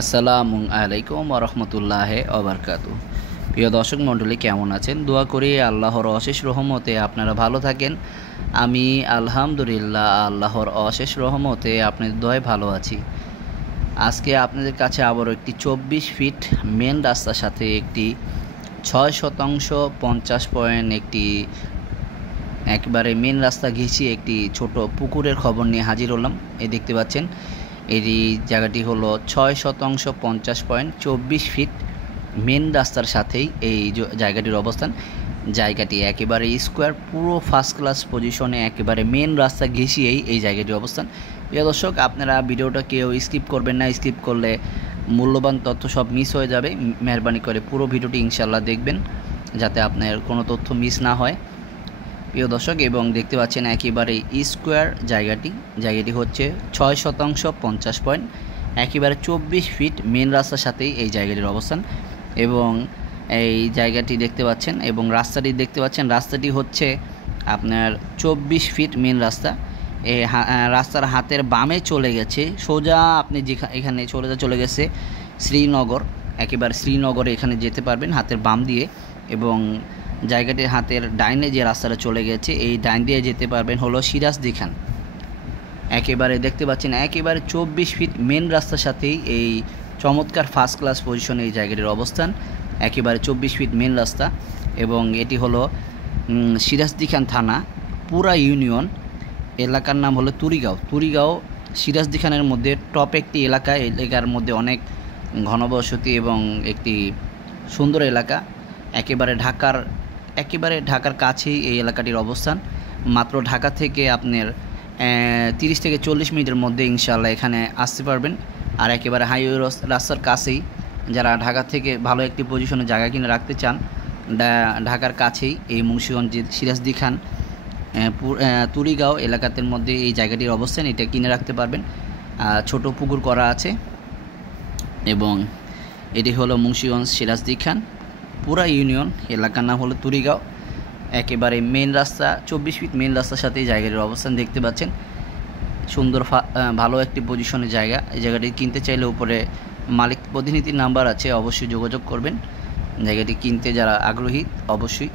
আসসালামু আলাইকুম রহমতুল্লাহ ওবরকাতু। প্রিয় দর্শক মণ্ডলী, কেমন আছেন? দোয়া করি আল্লাহর অশেষ রহমতে আপনারা ভালো থাকেন। আমি আলহামদুলিল্লাহ আল্লাহর অশেষ রহমতে আপনাদের দোয়ায় ভালো আছি। আজকে আপনাদের কাছে আবারও একটি 24 ফিট মেন রাস্তার সাথে একটি 6% 50 পয়েন্ট একটি একবারে মেন রাস্তা ঘেঁষিয়ে একটি ছোট পুকুরের খবর নিয়ে হাজির হলাম। এই দেখতে পাচ্ছেন, এই জায়গাটি হলো 6% 50 পয়েন্ট 24 ফিট মেন রাস্তার সাথেই এই জায়গাটির অবস্থান। জায়গাটি একেবারে স্কোয়ার, পুরো ফার্স্ট ক্লাস পজিশনে, একেবারে মেন রাস্তা ঘেঁষিয়েই এই জায়গাটির অবস্থান। প্রিয় দর্শক, আপনারা ভিডিওটা কেউ স্কিপ করবেন না। স্কিপ করলে মূল্যবান তথ্য সব মিস হয়ে যাবে। মেহরবানি করে পুরো ভিডিওটি ইনশাল্লাহ দেখবেন, যাতে আপনার কোনো তথ্য মিস না হয়। প্রিয় দর্শক, এবং দেখতে পাচ্ছেন একেবারে স্কোয়ার জায়গাটি হচ্ছে 6% 50 পয়েন্ট, একেবারে 24 ফিট মেন রাস্তার সাথেই এই জায়গাটির অবস্থান। এবং এই জায়গাটি দেখতে পাচ্ছেন এবং রাস্তাটি দেখতে পাচ্ছেন, রাস্তাটি হচ্ছে আপনার 24 ফিট মেন রাস্তা। এই রাস্তার হাতের বামে চলে গেছে সোজা, আপনি এখানে চলে গেছে শ্রীনগর। একেবারে শ্রীনগরে এখানে যেতে পারবেন হাতের বাম দিয়ে। এবং জায়গাটির হাতের ডাইনে যে রাস্তাটা চলে গেছে, এই ডাইন দিয়ে যেতে পারবেন হলো সিরাজদি খান। একেবারে দেখতে পাচ্ছেন একেবারে 24 ফিট মেন রাস্তার সাথেই এই চমৎকার ফার্স্ট ক্লাস পজিশনে এই জায়গাটির অবস্থান। একেবারে 24 ফিট মেন রাস্তা, এবং এটি হলো সিরাজদি খান থানা, পুরা ইউনিয়ন। এলাকার নাম হলো তুরিগাঁও সিরাজদি খানের মধ্যে টপ একটি এলাকা। এলাকার মধ্যে অনেক ঘনবসতি এবং একটি সুন্দর এলাকা। একেবারে ঢাকার কাছেই এই এলাকাটির অবস্থান। মাত্র ঢাকা থেকে আপনার 30 থেকে 40 মিনিটের মধ্যে ইনশাআল্লাহ এখানে আসতে পারবেন। আর একেবারে হাইওয়ে রাস্তার কাছেই, যারা ঢাকা থেকে ভালো একটি পজিশনে জায়গা কিনে রাখতে চান, ঢাকার কাছেই এই মুন্সিগঞ্জের সিরাজদি খান তুরিগাঁও এলাকাতের মধ্যে এই জায়গাটির অবস্থান। এটা কিনে রাখতে পারবেন। ছোট পুকুর করা আছে, এবং এটি হলো মুন্সিগঞ্জ সিরাজদি খান পুরা ইউনিয়ন। এলাকার নাম হলো তুরিগাঁও। একেবারে মেন রাস্তা 24 ফিট মেন রাস্তার সাথে এই জায়গাটির অবস্থান দেখতে পাচ্ছেন। সুন্দর ভালো একটি পজিশনের জায়গা। এই জায়গাটি কিনতে চাইলে উপরে মালিক প্রতিনিধির নাম্বার আছে, অবশ্যই যোগাযোগ করবেন। জায়গাটি কিনতে যারা আগ্রহী অবশ্যই